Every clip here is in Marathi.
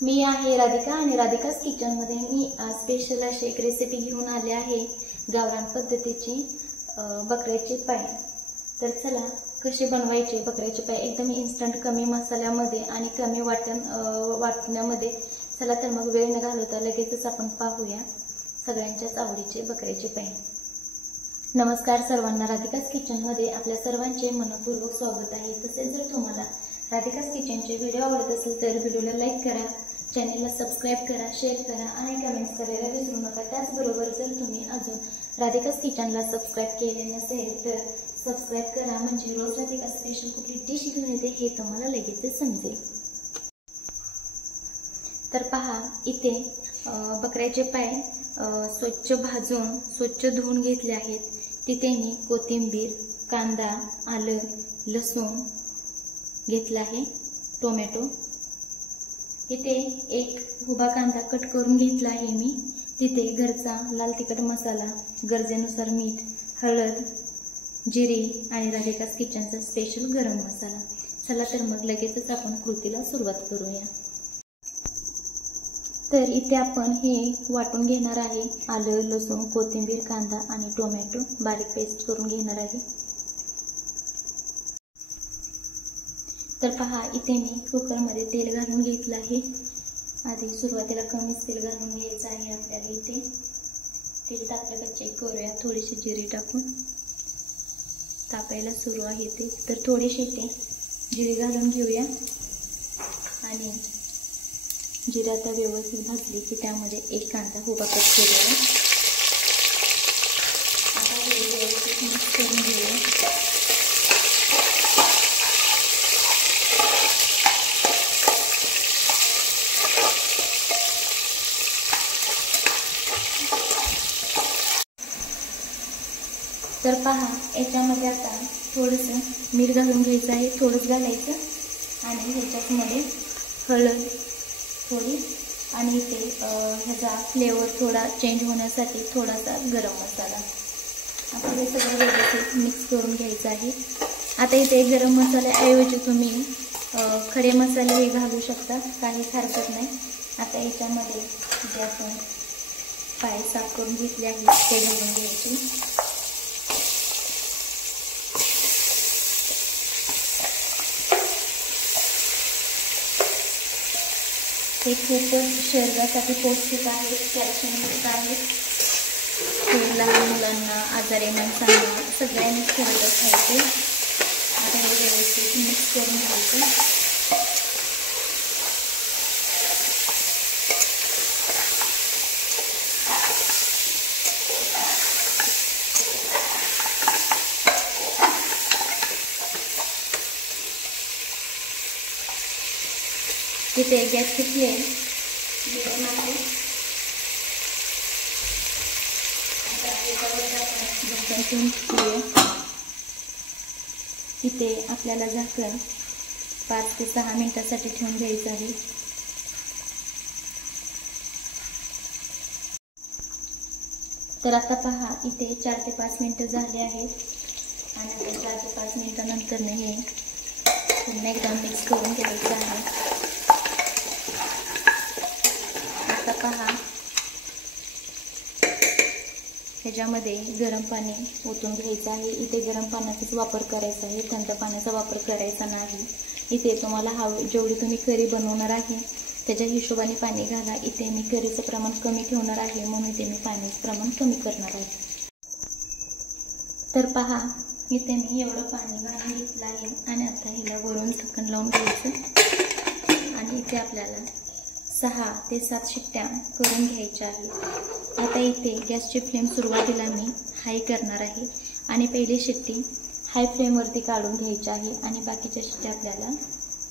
मी आहे राधिका आणि राधिकास किचनमध्ये मी स्पेशल अशी एक रेसिपी घेऊन आले आहे गावरान पद्धतीची बकऱ्याचे पाय। तर चला कसे बनवायचे बकऱ्याचे पाय एकदम इन्स्टंट कमी मसाल्यामध्ये आणि कमी वाटण्यामध्ये। चला तर मग वेळ न घालवता लगेचच आपण पाहूया सगळ्यांच्याच आवडीचे बकऱ्याचे पाय। नमस्कार सर्वांना, राधिकास किचनमध्ये आपल्या सर्वांचे मनपूर्वक स्वागत आहे। तसेच जर तुम्हाला राधिकास किचनचे व्हिडिओ आवडत असेल तर व्हिडिओला लाईक करा, चॅनलला सबस्क्राइब करा, शेअर करा आणि कमेंट्स करायला विसरू नका। त्याचबरोबर जर तुम्ही अजून राधिकास किचनला सबस्क्राइब केले नसेल तर सबस्क्राइब करा, म्हणजे रोज राधिका स्पेशल कुठली डिश घेऊन येते हे तुम्हाला लगेच समजेल। तर पहा, इथे बकऱ्याचे पाय स्वच्छ भाजून स्वच्छ धुवून घेतले आहेत। तिथे मी कोथिंबीर, कांदा, आलं, लसूण घेतला आहे, टोमॅटो, इथे एक उभा कांदा कट करून घेतला आहे मी। तिथे घरचा लाल तिखट मसाला, गरजेनुसार मीठ, हळद, जिरे आणि राधिकास किचनचा स्पेशल गरम मसाला। चला तर मग लगेचच आपण कृतीला सुरुवात करूया। तर इथे आपण हे वाटून घेणार आहे। आलं, लसूण, कोथिंबीर, कांदा आणि टोमॅटो बारीक पेस्ट करून घेणार आहे। तर पहा, इथे मी कुकरमध्ये तेल घालून घेतलं आहे। आधी सुरुवातीला कमीच तेल घालून घ्यायचं आहे आपल्याला। इथे तेल तापलं का चेक करूया, थोडीशी जिरे टाकून तापायला सुरू आहे ते। तर थोडीशी इथे जिरे घालून घेऊया आणि जिरा आता व्यवस्थित भाजली की त्यामध्ये एक कांदा उभा कट केलेला आता हे व्यवस्थित मिक्स करून घेऊया। तर पहा, याच्यामध्ये आता थोडंसं मीठ घालून घ्यायचं आहे, थोडंच घालायचं आणि ह्याच्यामध्ये हळद थोडी आणि इथे ह्याचा फ्लेवर थोडा चेंज होण्यासाठी थोडासा गरम मसाला। आता हे सगळं व्यवस्थित मिक्स करून घ्यायचं आहे। आता इथे गरम मसाल्याऐवजी तुम्ही खडे मसाले घालू शकता, काहीच हरकत नाही। आता याच्यामध्ये जे आपण पाय साफ करून घेतले आहेत ते घालून घ्यायचे। हे खूपच शरीरासाठी पौष्टिक आहे, कॅल्शियमयुक्त आहे। हे लहान मुलांना, आजारी माणसांना सगळ्यांनीच खरंच खायचे। आता हे व्यवस्थित मिक्स करून घ्यायचं। तिथे गॅसची फ्लेम मिडियम आहे। इथे आपल्याला झाकण 5 ते 6 मिनिटांसाठी ठेवून द्यायचं आहे। तर आता पहा, इथे 4 ते 5 मिनिटं झाले आहेत आणि आता 4 ते 5 मिनिटांनंतर हे पुन्हा एकदा मिक्स करून घ्यायचं आहे। आता पहा, ह्याच्यामध्ये गरम पाणी ओतून घ्यायचं आहे। इथे गरम पाण्याचाच वापर करायचा आहे, थंड पाण्याचा वापर करायचा नाही। इथे तुम्हाला जेवढी तुम्ही करी बनवणार आहे त्याच्या हिशोबाने पाणी घाला। इथे मी करीचं प्रमाण कमी ठेवणार आहे म्हणून इथे मी पाण्याचं प्रमाण कमी करणार आहे। तर पहा, इथे मी एवढं पाणी घालून घेतलं आहे आणि आता हिला वरून झाकण लावून घ्यायचं आणि इथे आपल्याला 6 ते 7 शिट्ट्या करून घ्यायच्या आहेत। आता इथे गॅसची फ्लेम सुरुवातीला मी हाय करणार आहे आणि पहिली शिट्टी हाय फ्लेमवरती काढून घ्यायची आहे आणि बाकीच्या शिट्ट्या आपल्याला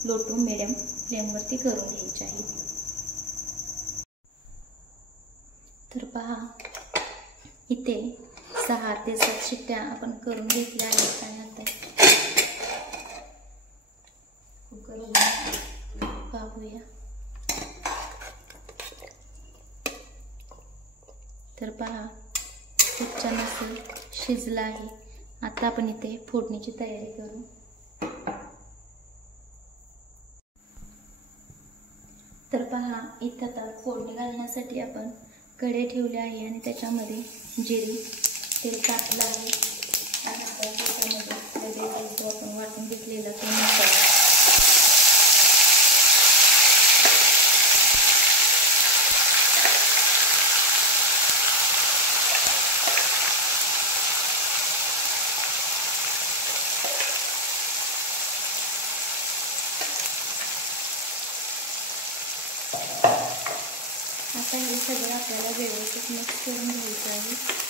लो टू मिडियम फ्लेमवरती करून घ्यायच्या आहेत। तर पहा, इथे 6 ते 7 शिट्ट्या आपण करून घेतल्या आहेत आणि आता कुकर पाहूया। तर पहा, खूप छान असं शिजलं आहे। आता आपण इथे फोडणीची तयारी करू। तर पहा, इथं आता फोडणी घालण्यासाठी आपण कढई ठेवली आहे आणि त्याच्यामध्ये जिरे तेल टाकलं आहे आणि आता त्याच्यामध्ये आपण वाटून घेतलेला तो मसाला आता हे सगळं आपल्याला व्यवस्थित मिक्स करून घ्यायचं आहे.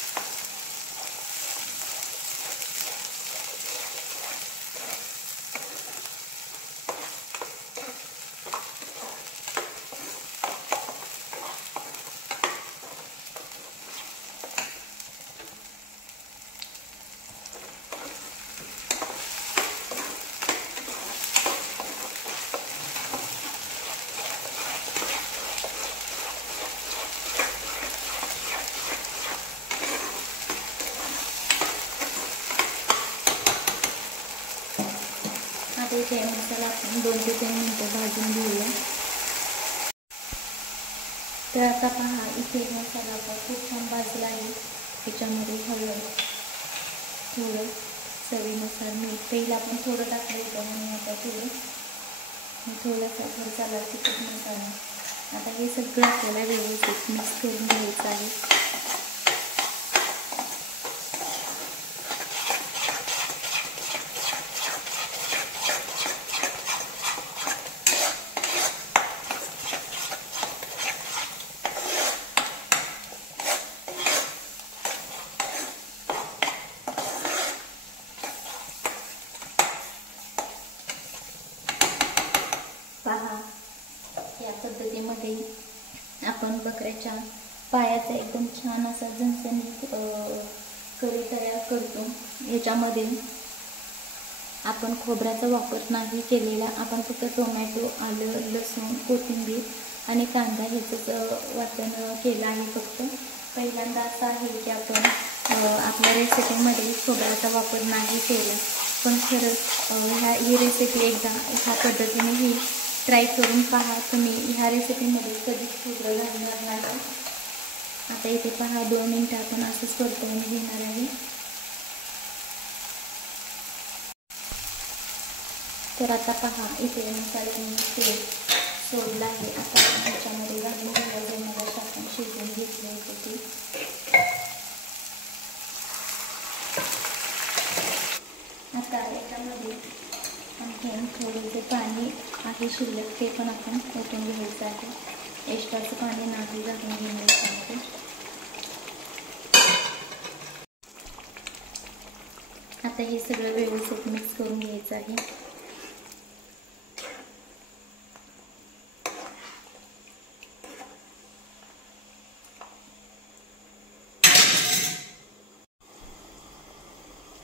आता इथे मसाला आपण 2 ते 3 मिनिटं भाजून घेऊया. तर आता पहा, इथे मसाला आपला खूप छान भाजला आहे. त्याच्यामध्ये हळद, थोडं चवीनुसार मीठ, पहिला आपण थोडं टाकलं होतं आणि आता थोडंसं मसाला, तिखट मसाला. आता हे सगळं आपल्याला व्यवस्थित मिक्स करून घ्यायचं आहे. पहा, या पद्धतीमध्ये आपण बकऱ्याच्या पायाचा एकदम छान असा झणझणीत करी तयार करतो. याच्यामध्ये आपण खोबऱ्याचा वापर नाही केलेला. आपण फक्त टोमॅटो, आलं, लसूण, कोथिंबीर आणि कांदा ह्याचंच वाटण केलं आहे. फक्त पहिल्यांदा असं आहे की आपण आपल्या रेसिपीमध्ये खोबऱ्याचा वापर नाही केला, पण खरंच ही रेसिपी एकदा ह्या पद्धतीने ही ट्राय करून पहा. तुम्ही ह्या रेसिपीमध्ये कधीच खोबरं घालणार नाही. आता इथे पहा, 2 मिनिटं आपण असंच परतवून घेणार आहे. तर आता पहा, इथे मसाल्याने तेल सोडलं आहे. आता आपण ह्याच्यामध्ये घालून घेऊया मगाशी आपण शिजवून घेतलं होतं ते. आता याच्यामध्ये आणखीन थोडेसे पाणी आहे शिल्लक, ते पण आपण ओतून घ्यायचं आहे. एक्स्ट्राचं पाणी नाही घालून घ्यायचं आहे. आता हे सगळं व्यवस्थित मिक्स करून घ्यायचं आहे.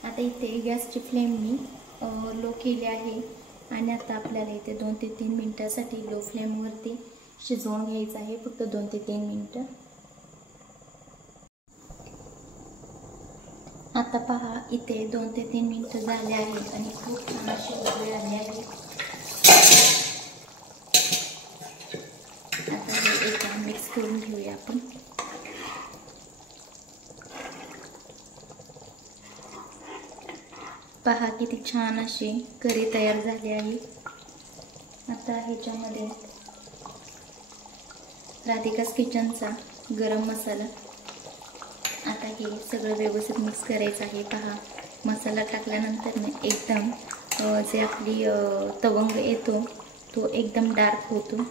आता इथे गॅसची फ्लेम मी लो केली आहे आणि आता आपल्याला इथे 2 ते 3 मिनिटासाठी लो फ्लेमवरती शिजवून घ्यायचं आहे. फक्त 2 ते 3 मिनिटं. आता पहा, इथे 2 ते 3 मिनिटं झाले आहेत आणि खूप छान अशी उकळी आली आहे. आता हे एकदा मिक्स करून घेऊया आपण. पहा, किती छान अशी करी तयार झाली आहे. आता ह्याच्यामध्ये राधिकास किचनचा गरम मसाला, आता हे सगळं व्यवस्थित मिक्स करायचं आहे. पहा, मसाला टाकल्यानंतर ना एकदम जे आपली तवंग येतो तो एकदम डार्क होतो.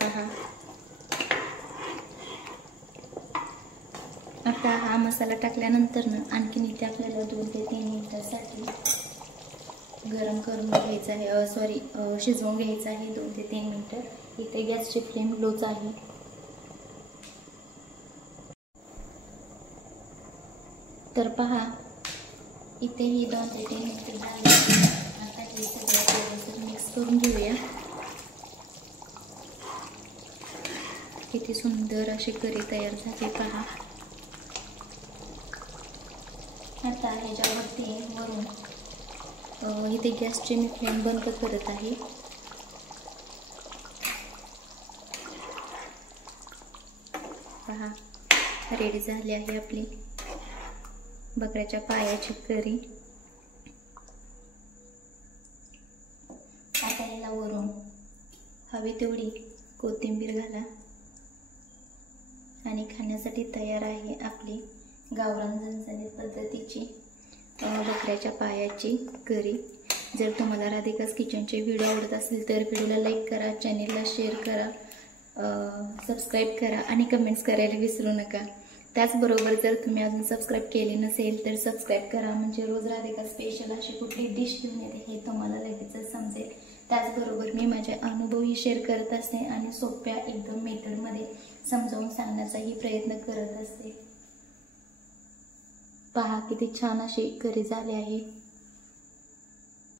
पहा, आता हा मसाला टाकल्यानंतर ना आणखीन इथे आपल्याला 2 ते 3 मिनिटांसाठी गरम करून घ्यायचं आहे. शिजवून घ्यायचं आहे 2 ते 3 मिनिटं. इथे गॅसची फ्लेम लोच आहे. तर पहा, इथेही 2 ते 3 मिनिटं झाली. आता हे सगळं व्यवस्थित मिक्स करून घेऊया. किती सुंदर अशी करी तयार झाली पहा. आता ह्याच्यावरती वरून इथे गॅसची मी फ्लेम बंद करत आहे पहा रेडी झाली आहे आपली बकऱ्याच्या पायाची करी। आता याला वरून हवी तेवढी कोथिंबीर घाला आणि खाण्यासाठी तयार आहे आपली गावरान झणझणीत पद्धतीची बकऱ्याच्या पायाची करी। जर तुम्हाला राधिकास किचनचे व्हिडिओ आवडत असेल तर व्हिडिओला लाईक करा, चॅनेलला शेअर करा, सबस्क्राईब करा आणि कमेंट्स करायला विसरू नका। त्याचबरोबर जर तुम्ही अजून सबस्क्राईब केले नसेल तर सबस्क्राईब करा, म्हणजे रोज राधिका स्पेशल अशी कुठली डिश घेऊन येते हे तुम्हाला लगेचच समजेल। त्याचबरोबर मी माझे अनुभवही शेअर करत असते आणि सोप्या एकदम मेथडमध्ये समजावून सांगण्याचाही प्रयत्न करत असते। पहा किती छान अशी करी झाली आहे।